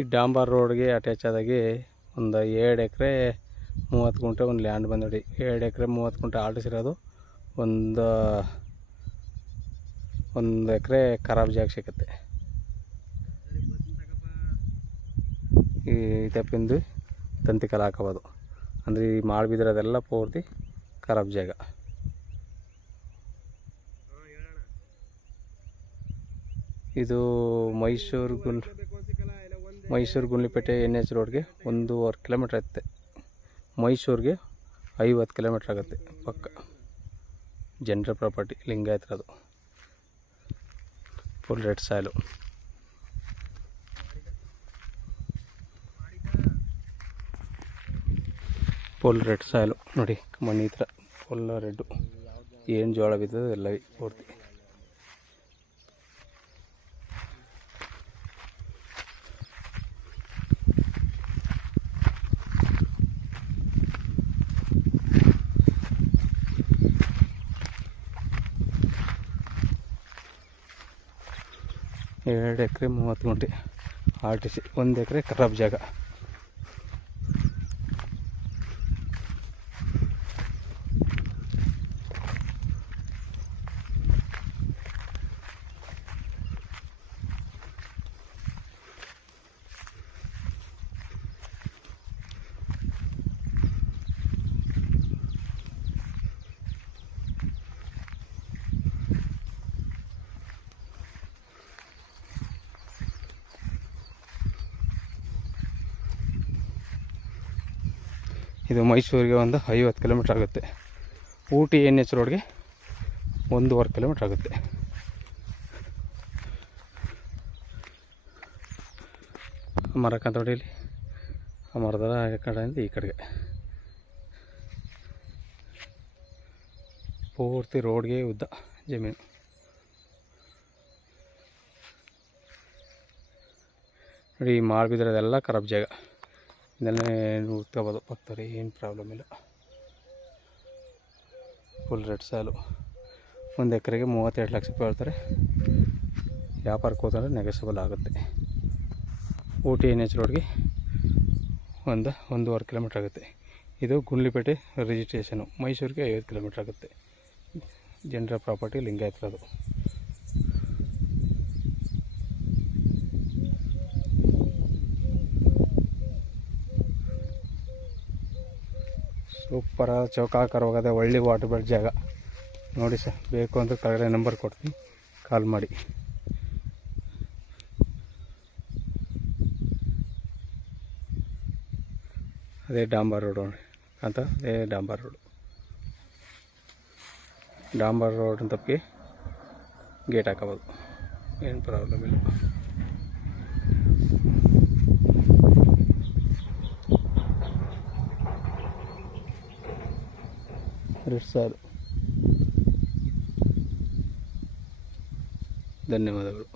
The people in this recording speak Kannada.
ಈ ಡಾಂಬರ್ ರೋಡ್ಗೆ ಅಟ್ಯಾಚ್ ಆದಾಗೆ ಒಂದು 2 ಎಕರೆ 30 ಗುಂಟೆ ಒಂದು ಲ್ಯಾಂಡ್ ಬಂದಡಿ. 2 ಎಕರೆ 30 ಗುಂಟೆ ಆಲ್ಟಿಸಿರೋದು. ಒಂದು ಎಕರೆ ಖರಾಬ್ ಜಾಗ ಸಿಗುತ್ತೆ. ಈ ತಪ್ಪಿಂದು ತಂತಿ ಕಲ್ ಹಾಕೋಬೋದು. ಅಂದರೆ ಈ ಮಾಳು ಬಿದ್ದಿರೋದೆಲ್ಲ ಪೂರ್ತಿ ಖರಾಬ್ ಜಾಗ. ಇದು ಮೈಸೂರು ಗುಂಡ್ಲುಪೇಟೆ NH ರೋಡ್ಗೆ 1.5 ಕಿಲೋಮೀಟ್ರ್ ಆಗುತ್ತೆ. ಮೈಸೂರಿಗೆ 50 ಕಿಲೋಮೀಟ್ರ್ ಆಗುತ್ತೆ ಪಕ್ಕ. ಜನರಲ್ ಪ್ರಾಪರ್ಟಿ ಲಿಂಗಾಯತ್ರದು. Full red soil. Full red soil ನೋಡಿ, ಮಣ್ಣಿ ಈ ಥರ ಫುಲ್ ರೆಡ್ಡು. ಏನು ಜೋಳ ಬಿದ್ದದ ಎಲ್ಲ ಪೂರ್ತಿ. ಎರಡು ಎಕರೆ 30 ಗುಂಟೆ RTC. 1 ಎಕರೆ ಖರಾಬ್ ಜಾಗ. ಇದು ಮೈಸೂರಿಗೆ ಒಂದು 50 ಕಿಲೋಮೀಟ್ರ್ ಆಗುತ್ತೆ. ಊಟಿ NH ರೋಡ್ಗೆ 1.5 ಕಿಲೋಮೀಟ್ರ್ ಆಗುತ್ತೆ. ಮರ ಕಂತೊಡಿಯಲ್ಲಿ ಆ ಮರದ ಕಡೆಯಿಂದ ಈ ಕಡೆಗೆ ಪೂರ್ತಿ ರೋಡ್ಗೆ ಉದ್ದ ಜಮೀನು. ನೋಡಿ, ಈ ಮಾಳು ಬಿದ್ದಿರೋದೆಲ್ಲ ಖರಾಬ್ ಜಾಗ. ಇದನ್ನೇ ಉತ್ಕೋಬೋದು ಪಕ್ಕದಲ್ಲಿ, ಏನು ಪ್ರಾಬ್ಲಮ್ ಇಲ್ಲ. ಫುಲ್ ರೆಡ್ ಸಾಲು. 1 ಎಕರೆಗೆ 32 ಲಕ್ಷ ರೂಪಾಯಿ ಹೇಳ್ತಾರೆ. ವ್ಯಾಪಾರಕ್ಕೆ ಹೋದರೆ ನೆಗೋಸಿಬಲ್ ಆಗುತ್ತೆ. ಊಟಿ NH ರೋಡ್ಗೆ 1.5 ಕಿಲೋಮೀಟ್ರ್ ಆಗುತ್ತೆ. ಇದು ಗುಂಡ್ಲುಪೇಟೆ ರಿಜಿಸ್ಟ್ರೇಷನು. ಮೈಸೂರಿಗೆ 50 ಕಿಲೋಮೀಟ್ರ್ ಆಗುತ್ತೆ. ಜನರಲ್ ಪ್ರಾಪರ್ಟಿ ಲಿಂಗಾಯತ್ರದು. ಸೂಪರ್ ಚೌಕಾಕಾರವಾಗದೆ ಒಳ್ಳೆ ವಾಟರ್ ಬೆಡ್ ಜಾಗ ನೋಡಿ ಸರ್. ಬೇಕು ಅಂದರೆ ಕೆಳಗಡೆ ನಂಬರ್ ಕೊಡ್ತೀನಿ, ಕಾಲ್ ಮಾಡಿ. ಅದೇ ಡಾಂಬರ್ ರೋಡು ಅಂತ, ಅದೇ ಡಾಂಬರ್ ರೋಡ್ ತಪ್ಪಿ ಗೇಟ್ ಹಾಕೋಬೋದು, ಏನು ಪ್ರಾಬ್ಲಮ್ ಇಲ್ಲ. ರೆಡ್ ಸಾಲು. ಧನ್ಯವಾದಗಳು.